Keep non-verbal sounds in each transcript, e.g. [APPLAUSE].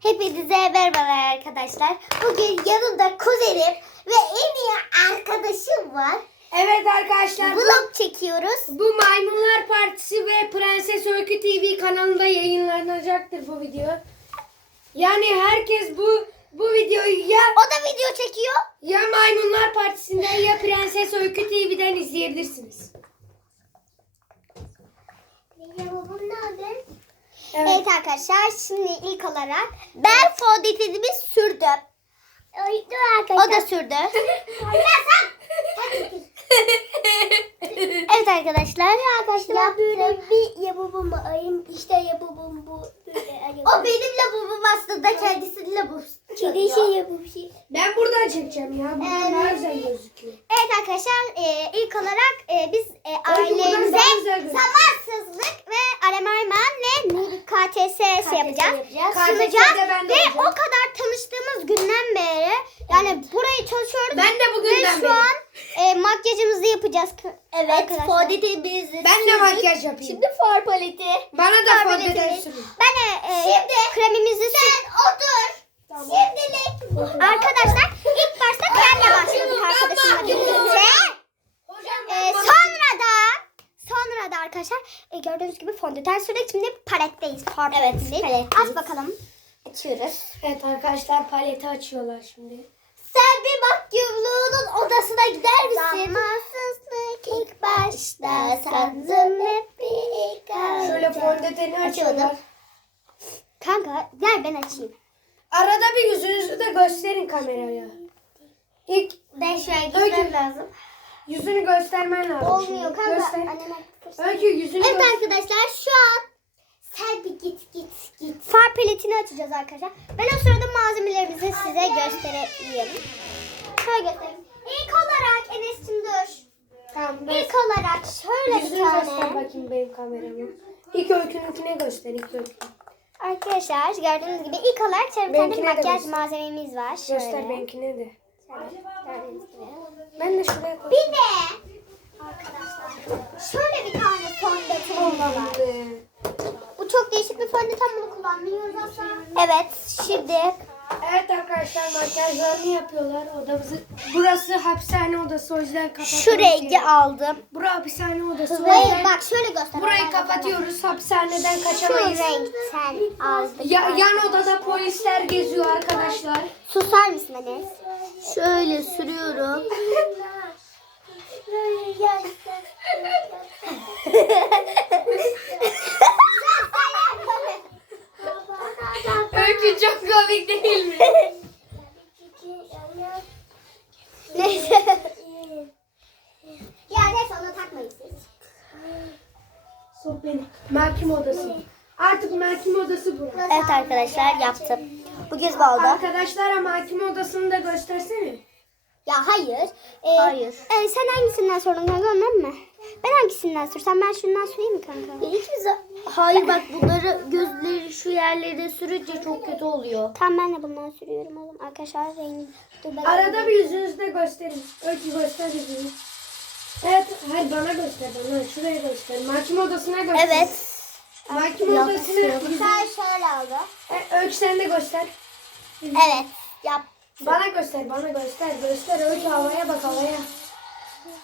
Hepinize merhabalar arkadaşlar. Bugün yanımda kuzenim ve en iyi arkadaşım var. Evet arkadaşlar bu, Vlog çekiyoruz. bu Maymunlar Partisi ve Prenses Öykü TV kanalında yayınlanacaktır bu video. Yani herkes bu bu videoyu ya O da video çekiyor. ya Maymunlar Partisi'nden ya Prenses Öykü TV'den izleyebilirsiniz. Evet. Evet. arkadaşlar şimdi ilk olarak ben fondötenimi sürdüm. O da sürdü. [LAUGHS] evet arkadaşlar. Ya böyle bir yapımım ayım işte yapımım bu böyle O benim labubum aslında kendisinin labubu. Kedi şey şey. Ben buradan çekeceğim ya. Buradan daha güzel gözüküyor. Evet arkadaşlar e, ilk olarak e, biz e, ailemize zamansızlık ve Alemayman ve KTS yapacağız. yapacağız. Sunacağız KTS'de ben de ve olacağım. o kadar tanıştığımız günden beri yani burayı çalışıyoruz. Ben de ve bugünden şu beri. an e, makyajımızı yapacağız. Evet arkadaşlar. fondötenimizi Ben de makyaj yapayım. Şimdi far paleti. Bana da Far fondöten sürün. Ben de e, kremimizi sen otur. Şimdilik. Arkadaşlar ilk başta kremle başladık arkadaşımla birlikte. Ee, sonra da sonra da arkadaşlar e, gördüğünüz gibi fondöten sürdük. Şimdi paletteyiz. Far Evet, paletteyiz. paletteyiz. Aç bakalım. Açıyoruz. Evet arkadaşlar paleti açıyorlar şimdi. Sen bir mahkumluğunun odasına gider misin? Zamansızlık ilk başta sandım hep bir Şöyle fondöteni açıyorlar. Kanka ver ben açayım. Arada bir yüzünüzü de gösterin kameraya. İlk şuraya gitmem lazım. yüzünü göstermen lazım. Olmuyor şimdi. kanka. Göster. Anneme Öykü yüzünü Evet göster. arkadaşlar şu an sen bir git git git. Far paletini açacağız arkadaşlar. Ben o sırada malzemelerimizi size göstereyim. Şöyle göstereyim. İlk olarak Enes'cim dur. Tamam. Ben İlk olarak şöyle bir yüzünü göster tane. bakayım benim kamerama. İlk öykününkine göster ilk öykü. Arkadaşlar gördüğünüz gibi ilk olarak şöyle bir tane Benimkine de makyaj göster. malzememiz var. Şöyle. Göster benimkine de. Ben de şuraya koy. Bir de arkadaşlar şöyle bir tane fondötenimiz var. Bu çok değişik bir fondöten bunu kullanmıyoruz aslında. Evet şimdi Evet arkadaşlar makyajlarını yapıyorlar. Odamızı burası hapishane odası o yüzden kapatıyoruz. şu rengi aldım. Bura hapishane odası. o Hayır yüzden bak şöyle göster. Burayı kapatıyoruz. Hapishaneden Şu kaçamayız. renkten aldık. Ya, yan odada polisler geziyor arkadaşlar. Susar mısın Enes? Şöyle sürüyorum. [LAUGHS] Öykü çok komik değil mi? Neyse. ya neyse onu takmayın siz. Sok beni. Mahkum odası. Artık mahkum odası burası. Evet arkadaşlar yaptım. Bu güzel oldu. Arkadaşlara mahkum odasını da göstersene. Ya hayır. hayır. E, sen hangisinden sordun kanka ondan mı? Ben hangisinden sürsem ben şundan süreyim mi kanka? İkimiz Hayır bak bunları gözleri şu yerlere sürünce çok kötü oluyor. Tamam ben de bundan sürüyorum oğlum. Arkadaşlar rengi. Dur ben Arada bir yüzünüzü de gösterin. Öykü göster yüzünü. Evet, hayır bana göster bana. Şuraya göster. Mahkum odasına göster. Evet. Mahkum odasına yüzünü. Sen şöyle oldu. E, Öykü sen de göster. Evet. Yap. Bana göster, bana göster. Göster Öykü havaya bak havaya.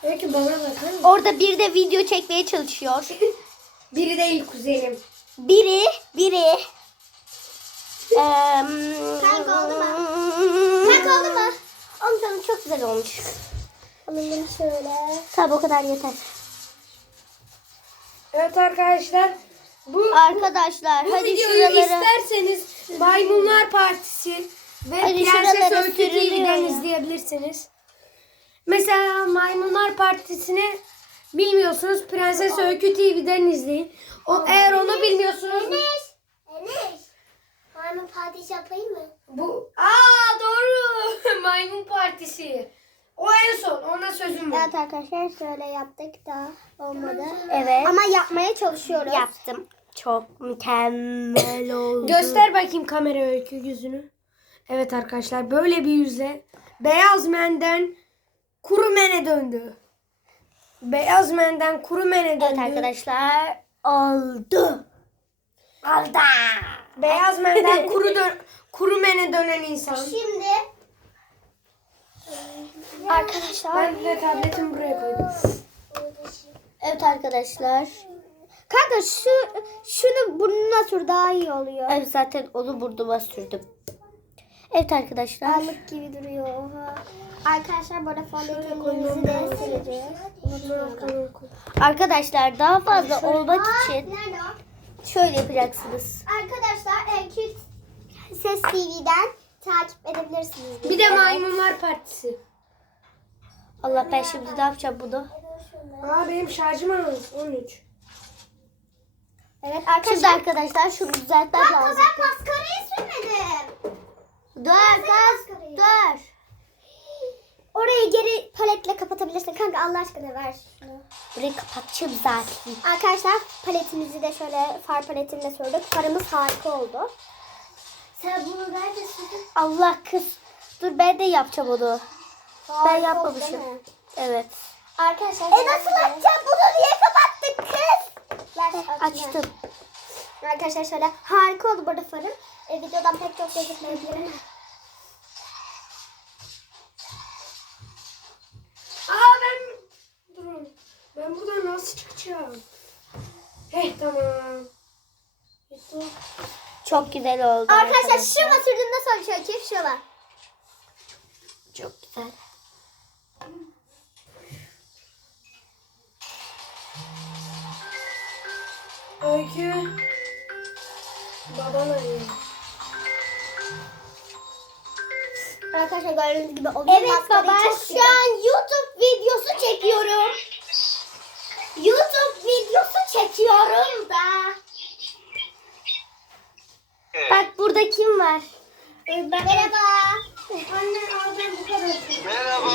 Öykü bana bak. ha. Orada bir de video çekmeye çalışıyor. [LAUGHS] Biri değil kuzenim. Biri, biri. Kanka oldu mu? Kanka oldu mu? Oğlum canım çok güzel olmuş. Alalım şöyle. Tabi o kadar yeter. Evet arkadaşlar. Bu, Arkadaşlar bu hadi videoyu şuraları. isterseniz Maymunlar Partisi ve Hadi Prenses Öykü TV'den izleyebilirsiniz. Mesela Maymunlar Partisi'ni bilmiyorsunuz Prenses Öykü TV'den izleyin. O, eğer onu bilmiyorsunuz Enes. Enes. Maymun partisi yapayım mı? bu Aa doğru [LAUGHS] Maymun Partisi. O en son ona sözüm var. Evet arkadaşlar şöyle yaptık da olmadı. Evet. Ama yapmaya çalışıyoruz. Yaptım. Çok mükemmel [LAUGHS] oldu. Göster bakayım kamera öykü yüzünü. Evet arkadaşlar böyle bir yüze beyaz menden kuru mene döndü. Beyaz menden kuru mene döndü. Evet arkadaşlar oldu. Oldu. Beyaz menden [LAUGHS] kuru dön kuru mene dönen insan. Şimdi arkadaşlar Ben de tabletimi buraya koydum. Evet arkadaşlar. kanka şu şunu burnuna sür daha iyi oluyor. Evet zaten onu burnuma sürdüm. Evet arkadaşlar. Balık gibi duruyor. Oha. Arkadaşlar böyle fondötenimizi de süreceğiz. Arkadaşlar daha fazla olmak için Nerede şöyle yapacaksınız. Arkadaşlar Öykü Ses TV'den takip edebilirsiniz. Bir de maymunlar partisi. Allah ben şimdi ne yapacağım bunu? Aa benim şarjım az 13. Evet Şimdi arkadaşlar. arkadaşlar şunu düzeltmem Kanka lazım. ben maskarayı sürmedim. Dur kız dur. Orayı geri paletle kapatabilirsin. Kanka Allah aşkına ver şunu. Burayı kapatacağım zaten. Arkadaşlar paletimizi de şöyle far paletimle sürdük. Farımız harika oldu. Sen bunu nerede sürdün? Allah kız. Dur ben de yapacağım onu. Harika oldu, yapmamışım. Evet. Arkadaşlar. E nasıl açacağım bunu? Niye kapattık kız? Ver, Açtım. Arkadaşlar şöyle harika oldu burada farım. E, videodan pek çok gözükmeyebilir çıkacağım? Heh tamam. Çok güzel oldu. Arkadaşlar şuna sürdüm nasıl olmuş Öykü? Şuna. Çok güzel. Öykü. Baban arıyor. Arkadaşlar gördüğünüz gibi o Evet baba, çok şu güzel- an YouTube videosu çekiyorum. YouTube videosu çekiyorum da. Bak burada kim var? Merhaba. Anne bu kadar çok. Merhaba.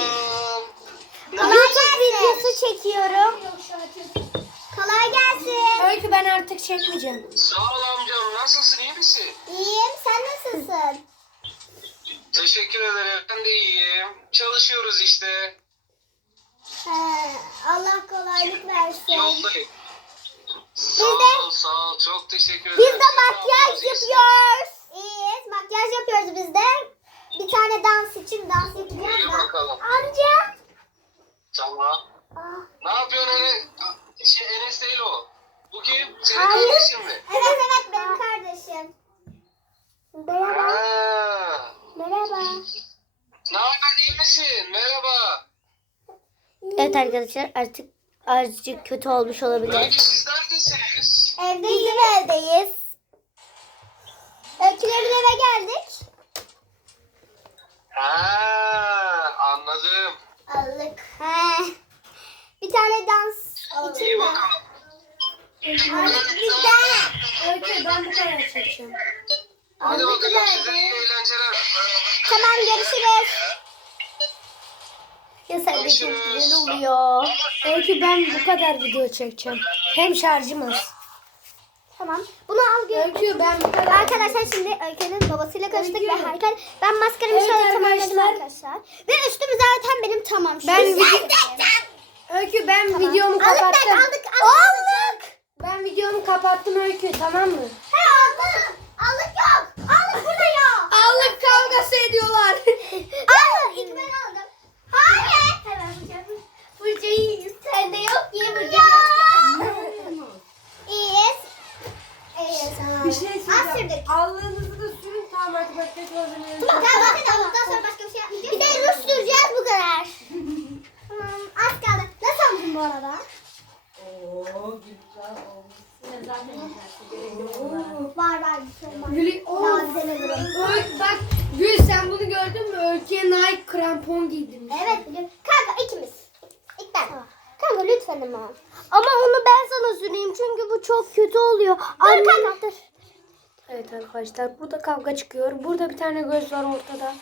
YouTube videosu çekiyorum. Kolay gelsin. Öykü ben artık çekmeyeceğim. Sağ ol amcam. Nasılsın? iyi misin? İyiyim. Sen nasılsın? Teşekkür ederim. Ben de iyiyim. Çalışıyoruz işte. Allah kolaylık versin. Yoldayım. Sağ de- ol, sağ ol. Çok teşekkür ederim. Biz de makyaj yapıyoruz. İyiyiz. Makyaj yapıyoruz biz de. Bir tane dans için dans yapacağız da. bakalım. Amca. Tamam. Aa, Ne yapıyorsun Enes? Şey, Enes değil o. Bu kim? Senin Hayır. kardeşin mi? Evet evet benim kardeşim. Merhaba. Ha. Merhaba. Ne haber? iyi misin? Evet arkadaşlar artık azıcık kötü olmuş olabilir. Neredesiniz? Evdeyiz. Bizim evdeyiz. Öykülerin eve geldik. Ha, anladım. Aldık. He. Bir tane dans için İyi de. bakalım. Bizden. Öykü ben bu kadar çekeceğim. Hadi bakalım size iyi eğlenceler. Tamam görüşürüz. Ya sen de çok Görüşürüz. güzel oluyor. Öykü ben bu kadar video çekeceğim. Hem şarjım az. Tamam. Bunu al gör. Öykü ben bu kadar. Arkadaşlar şimdi Öykü'nün babasıyla Öykü. ve harika. Ben maskarımı Evet şöyle tamamladım arkadaşlar. arkadaşlar. Ve üstüm zaten benim tamam. Şu Ben video- de- Öykü ben Tamam. videomu Aldık kapattım. ben aldık aldık. Aldık. Ben videomu kapattım Öykü tamam mı? He aldık. Aldık yok. Aldık burada yok. Allık kavgası ediyorlar. Aldık. İlk ben aldım. Hayır. Hemen fırçamı. Fırçayı sende yok ki fırça. İyiyiz. İyiyiz. bir şey Az sürdük. Allığınızı da sürün tamam hadi bak tekrar oynayalım. Tamam zaten aldıktan sonra başka bir şey yapmayacağız. Bir de ruj süreceğiz bu kadar. Hmm, az kaldı. Nasıl aldın bu arada? Var var bir şey var. Gülü, Daha güzel olurum. Öykü, bak Gül sen bunu gördün mü? Öykü'ye Nike krampon giydim. Evet biliyorum. Kanka ikimiz. İlk ben. Lütfen ama. Onu ben sana süreyim çünkü bu çok kötü oluyor. Dur kanka dur. Evet arkadaşlar burada kavga çıkıyor. Burada bir tane göz var ortada.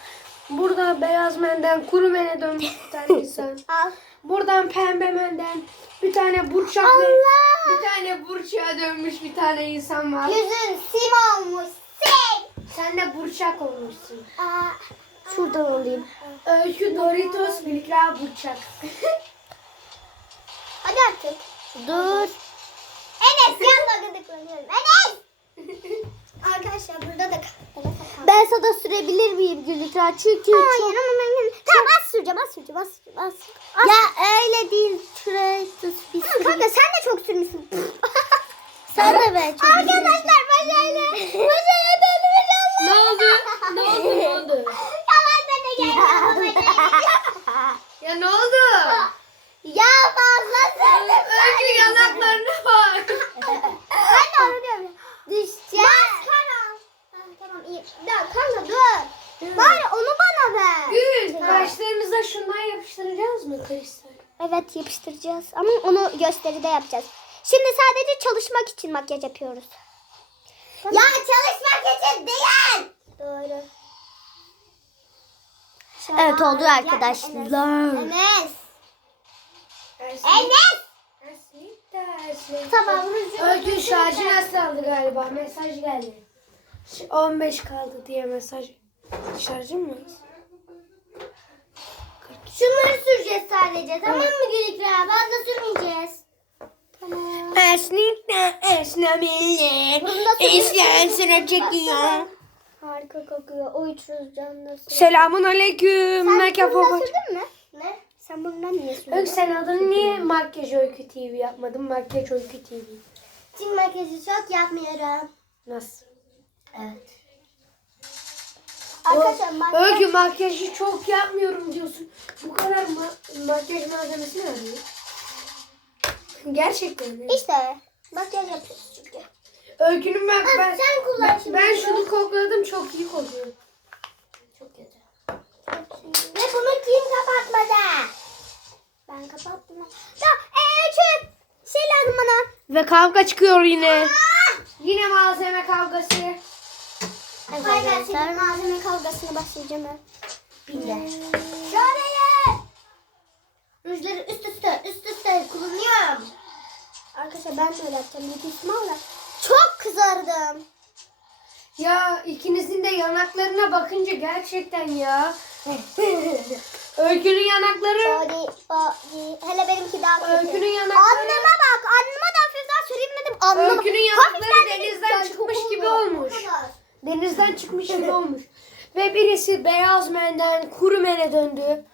Burada beyaz menden kuru mene dönmüş bir tane [LAUGHS] insan. Al. Buradan pembe menden bir tane burçak ve Allah. bir tane burçağa dönmüş bir tane insan var. Yüzün sim olmuş. Sim. Sen de burçak olmuşsun. Aa, Şuradan alayım. Öykü Doritos Milka burçak. [LAUGHS] hadi artık. Dur. Enes yanma gıdıklanıyorum. Enes. [LAUGHS] Arkadaşlar burada da Ben masada sürebilir miyim Gülükra? Çünkü Hayır çok... ama ben... Tamam az süreceğim az süreceğim az süreceğim. Az. az. Ya öyle değil. Şuraya tut bir süreyim. kanka sen de çok sürmüşsün. [LAUGHS] Sen de ben çok Arkadaşlar başarılı. Başarılı döndü başarılı. Ne oldu? Ne oldu? Ne oldu? [LAUGHS] Yalan dede geldi. Ya ne oldu? Ya fazla sürdüm. Öykü yanaklarına bak. Ben de onu diyorum. Düşeceğiz. Maskara. Tamam iyi. Ya kanka dur. Bari onu bana ver. Gül, kaşlarımıza şundan yapıştıracağız mı kristal? Evet yapıştıracağız ama onu gösteride yapacağız. Şimdi sadece çalışmak için makyaj yapıyoruz. Ya çalışmak için değil. Doğru. Evet oldu arkadaşlar. Enes. Enes. Tamam. Öykü şarjı nasıl aldı galiba? Mesaj geldi. Ş- 15 kaldı diye mesaj. Şarjım mı? Şunları süreceğiz sadece. Tamam mı Gülükra? Fazla sürmeyeceğiz. Tamam. Esnikle. Bunu da süreceğiz. sıra çekiyor. Harika kokuyor. Uyuturuz canlı. Selamun aleyküm. Sen up sürdün mü? Ne? Sen bundan niye sürdün? Öykü sen adını niye Makyaj Öykü TV yapmadın? Makyaj Öykü TV. Çin makyajı çok yapmıyorum. Nasıl? Evet. Arkadaşlar makyaj... Öykü makyajı çok yapmıyorum diyorsun. Bu kadar ma- makyaj malzemesi ne arıyor? Gerçekten mi? İşte makyaj yapıyoruz çünkü. Öykünün ben, ben, sen kullan ben, şimdi ben şunu kokladım çok iyi kokuyor. Ve bunu kim kapatmadı? Ben kapattım. Ya eee şu şey lazım bana. Ve kavga çıkıyor yine. Yine malzeme kavgası. Arkadaşlar malzeme kavgasına başlayacağım ben. Bir de. Şöyle. Rujları üst üste üst üste kullanıyorum. Arkadaşlar ben de öyle yapacağım. Büyük ihtimalle. Çok kızardım. Ya ikinizin de yanaklarına bakınca gerçekten ya. [LAUGHS] Öykünün yanakları. Hele benimki daha kötü. Öykünün yanakları. Anneme bak. Anneme de hafif daha süreyim Anneme. Öykünün yanakları dedim, denizden çıkmış gibi olmuş. Denizden [LAUGHS] çıkmış gibi olmuş. Ve birisi beyaz menden kuru mene döndü.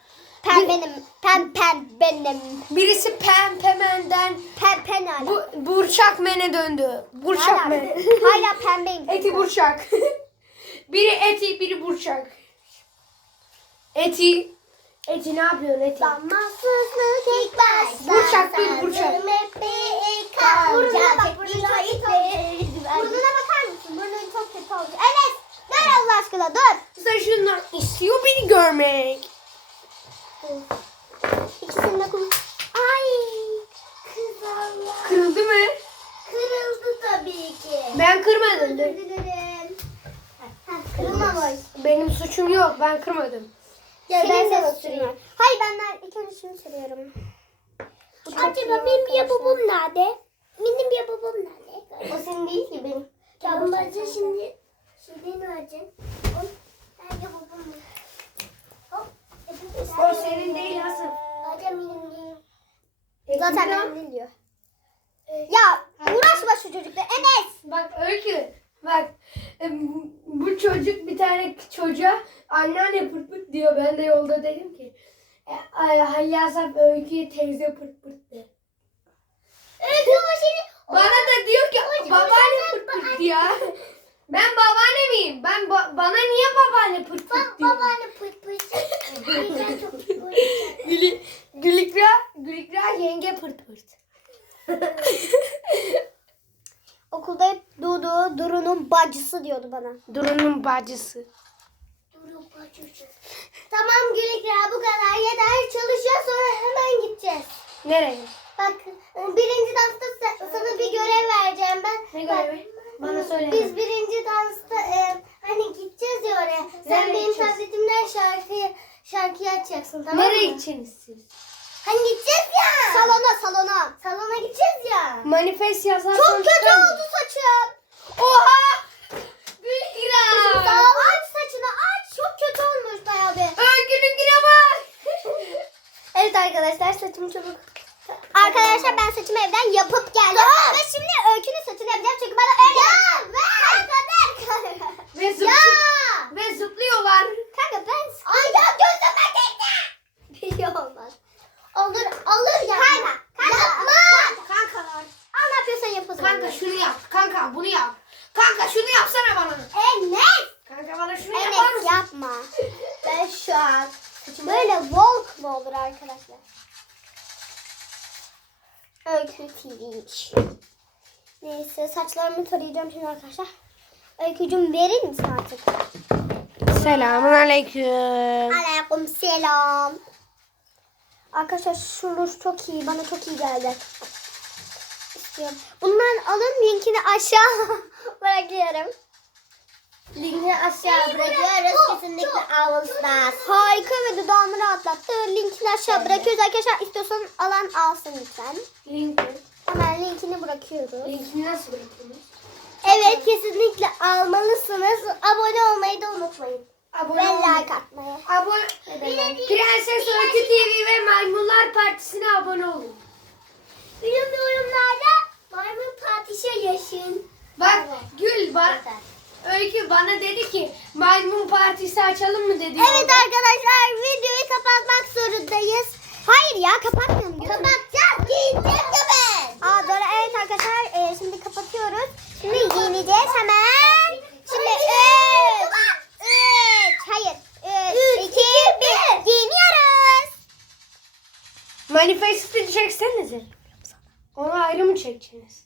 Pembenim. Pem pem benim. Birisi pempemenden Pem pem hala. bu, burçak mene döndü. Burçak Hala, mene. hala pembeyim. Eti burçak. [LAUGHS] biri eti, biri burçak. Eti. Eti ne yapıyorsun eti? Damlasızlık ilk başta. Burçak burçak. bir kalacak. Burnuna bak, burnuna Burnuna bakar mısın? Burnun çok kötü oldu. Enes, dur Allah aşkına dur. Sen şundan istiyor beni görmek. İkisini de kum. Ay, kız Allah. Kırıldı mı? Kırıldı tabii ki. Ben kırmadım. Özür dilerim. Heh, Kırılmamış. Benim suçum yok. Ben kırmadım. Ya ben sana sürüyorum. Hayır ben ilk önce şunu sürüyorum. Acaba benim bir babam nerede? Benim bir babam nerede? O senin değil ki benim. Ya bacı şimdi şimdi ne alacaksın? Ben ya babam mı? Hop. O senin değil Hasan. Bacım benim değil. Eti Zaten benim değil diyor. Ya uğraşma şu çocukla Enes. Bak Öykü. Bak em, bu çocuk bir tane çocuğa anneanne pırt pırt diyor. Ben de yolda dedim ki e, ay, Hayyasap Öykü'ye teyze pırt pırt de. Öykü o seni. Bana da diyor ki babaanne pırt pırt diyor. [LAUGHS] Ben babaanne miyim? Ben ba- bana niye babaanne pırt pırt diyor? Babaanne pıt pıt. [LAUGHS] Yiyeceğim çok pıt pıt. Gülü, Gülükra, Gülükra yenge pırt pırt. Okulda hep Dudu, Duru'nun bacısı diyordu bana. Duru'nun bacısı. Duru bacısı. Tamam Gülükra bu kadar yeter. Çalışıyor sonra hemen gideceğiz. Nereye? Bak birinci dansta sa- sana bir görev vereceğim ben. Ne görevi? Bana söyle. Biz birinci dansta e, hani gideceğiz ya oraya. Sen Nereye benim gideceğiz? tabletimden şarkıyı şarkıyı açacaksın tamam Nereye mı? gideceksiniz siz? Hani gideceğiz ya. Salona salona. Salona gideceğiz ya. Manifest yazarsan Çok kötü çıkar mı? oldu saçım. Oha! Kızım aç saçını aç. Çok kötü olmuş dayadı. Örgününkine bak. [LAUGHS] evet arkadaşlar saçımı çabuk. Arkadaşlar ben saçımı evden yapıp geldim. Dur. Ve şimdi Öykü'nün saçını yapacağım çünkü bana öyle... Ya ver kadar. [LAUGHS] Ve, zıpl- ya. ve zıplıyorlar. Kanka ben... Ay ya gözüme değdi. [LAUGHS] Bir şey olmaz. Olur, olur ya. TV. Neyse saçlarımı tarayacağım şimdi arkadaşlar. Öykücüm verir misin artık? Selamun aleyküm. Aleyküm selam. Arkadaşlar şu ruj çok iyi. Bana çok iyi geldi. İstiyorum. Bundan alın linkini aşağı [LAUGHS] bırakıyorum. Linkini aşağı bırakıyoruz. Kesinlikle almalısınız. Harika ve dudağımı rahatlattı. Linkini aşağı bırakıyoruz arkadaşlar. İstiyorsan alan alsın lütfen. Link. Hemen linkini bırakıyoruz. Linkini nasıl bırakıyorsunuz? Evet kesinlikle almalısınız. Abone olmayı da unutmayın. Abone Ve like atmayı. Abone. Prenses Öykü TV ve Maymunlar Partisi'ne abone olun. Benim yorumlarda maymun partisi yaşın. Bak Gül bak. Öykü bana dedi ki maymun partisi açalım mı dedi. Evet arkadaşlar videoyu kapatmak zorundayız. Hayır ya kapatmıyorum. Kapatacağız. Giyineceğim de ben. Aa doğru evet arkadaşlar e, şimdi kapatıyoruz. Şimdi giyineceğiz hemen. Şimdi 3 3 hayır 3 2 1 giyiniyoruz. Manifesti çeksenize. Onu ayrı mı çekeceksiniz?